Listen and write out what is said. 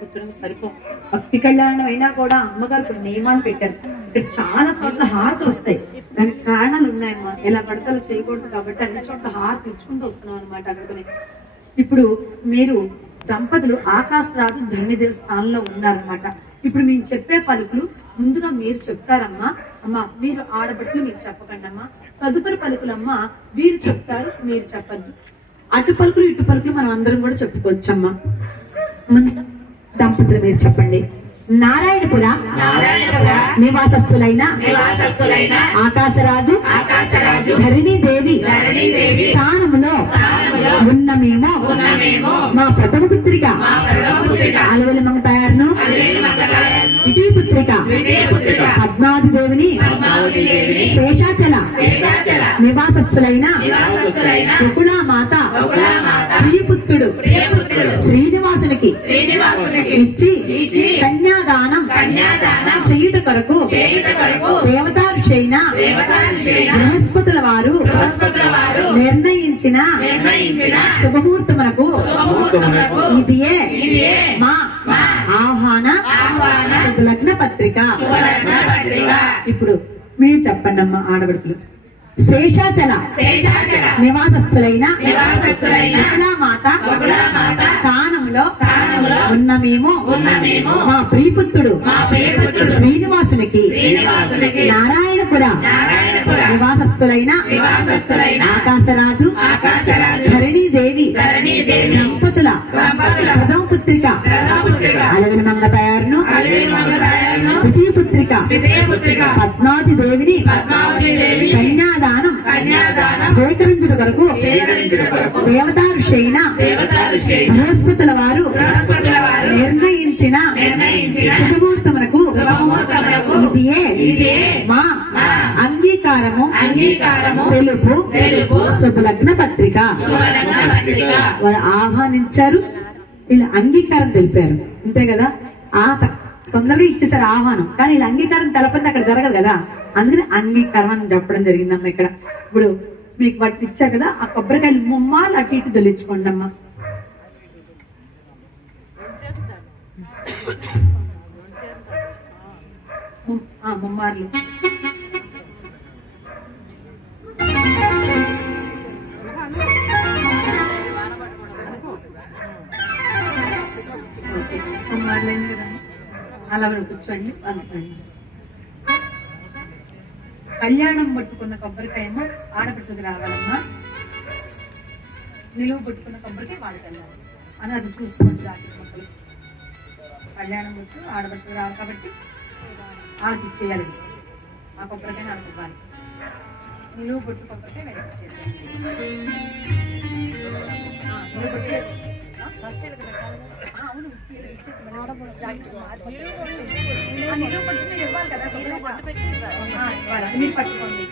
కూర్చోడానికి సరిపో. భక్తి కళ్యాణం అయినా కూడా అమ్మగారు కొన్ని నియమాలు పెట్టారు. ఇక్కడ చాలా చోట్ల హారతులు వస్తాయి. దానికి కారణాలు ఉన్నాయమ్మా. ఇలా పడతలు చేయకూడదు కాబట్టి అన్ని చోట్ల హారతి ఇచ్చుకుంటూ వస్తున్నాం అనమాట. అక్కడికి ఇప్పుడు మీరు దంపతులు ఆకాశరాజు ధన్యదేవ స్థానంలో ఉన్నారనమాట. ఇప్పుడు మేము చెప్పే పలుకులు ముందుగా మీరు చెప్తారమ్మా. అమ్మా మీరు ఆడబడుతులు మీరు చెప్పకండి అమ్మా. తదుపరి పలుకులమ్మా వీరు చెప్తారు, మీరు చెప్పద్దు. అటు పలుకులు ఇటు పలుకులు మనం అందరం కూడా చెప్పుకోవచ్చమ్మా. ముందు దంపతులు మీరు చెప్పండి. నారాయణపుర నివాసస్తులైన ఆకాశరాజు ధరణీదేవి స్థానములో ఉన్న మేము మా ప్రథమ పుత్రిక అలవలి మంగ తయారును ద్వితీయ పుత్రిక పద్మావతి దేవిని శేషాచల నివాసస్తులైన బకుళామాత ప్రియపుత్రుడు శ్రీనివాసునికి ఇచ్చి కన్యాదానం చేయుట కొరకు దేవతాభిషేన బృహస్పతుల వారు నిర్ణయించిన శుభముహూర్తమునకు ఇదియే మా ఆహ్వాన లగ్న పత్రిక. ఇప్పుడు మీరు చెప్పండి అమ్మా ఆడబడుతులు. శేషాచల నివాసస్తులైన బకుళామాత స్థానంలో ఉన్న మేము మా ప్రియపుత్రుడు శ్రీనివాసునికి నారాయణపుర నివాసస్తులైన ఆకాశరాజు ధరణీదేవి దంపతుల ప్రథమ పుత్రిక అలవలి మంగ తయారును ద్వితీయ పుత్రిక పద్మావతి దేవిని కన్యాదానం స్వీకరించుట కొరకు దేవతాభిషేన బృహస్పతుల వారు నిర్ణయించిన శుభముహూర్తమునకు ఇదియే మా అంగీకారము తెలుపు శుభలగ్న పత్రిక. వారు ఆహ్వానించారు, వీళ్ళు అంగీకారం తెలిపారు, అంతే కదా. తొందరగా ఇచ్చేసారు ఆహ్వానం, కానీ వీళ్ళ అంగీకారం తెలపంది అక్కడ జరగదు కదా. అందుకని అంగీకారం అని చెప్పడం జరిగిందమ్మా. ఇక్కడ ఇప్పుడు మీకు వాటిని ఇచ్చా కదా, ఆ కొబ్బరికాయలు ముమ్మాలు అటు ఇటు తొలిచుకోండి అమ్మా. ముమ్మార్లు అలా కూర్చోండి. కళ్యాణం పట్టుకున్న కొబ్బరికాయమ్మ ఆడబిడ్డకు రావాలమ్మా. నిలువు పట్టుకున్న కొబ్బరికాయ వాడకెళ్ళాలి అని అది చూసుకోండి. జాగ్రత్త మొక్కలు కళ్యాణం పట్టు ఆడబిడ్డకు రావాలి కాబట్టి ఆకి ఇచ్చేయాలి. ఆ కొబ్బరికాయని ఆడుకోవాలి. నిలువు పట్టు కొబ్బరికాయ వెనక్కి ఇచ్చేసేయాలి. నిలువు పట్టు అవును నిలువు పట్టు ఇవ్వాలి కదా. మీరు పట్టుకోండి.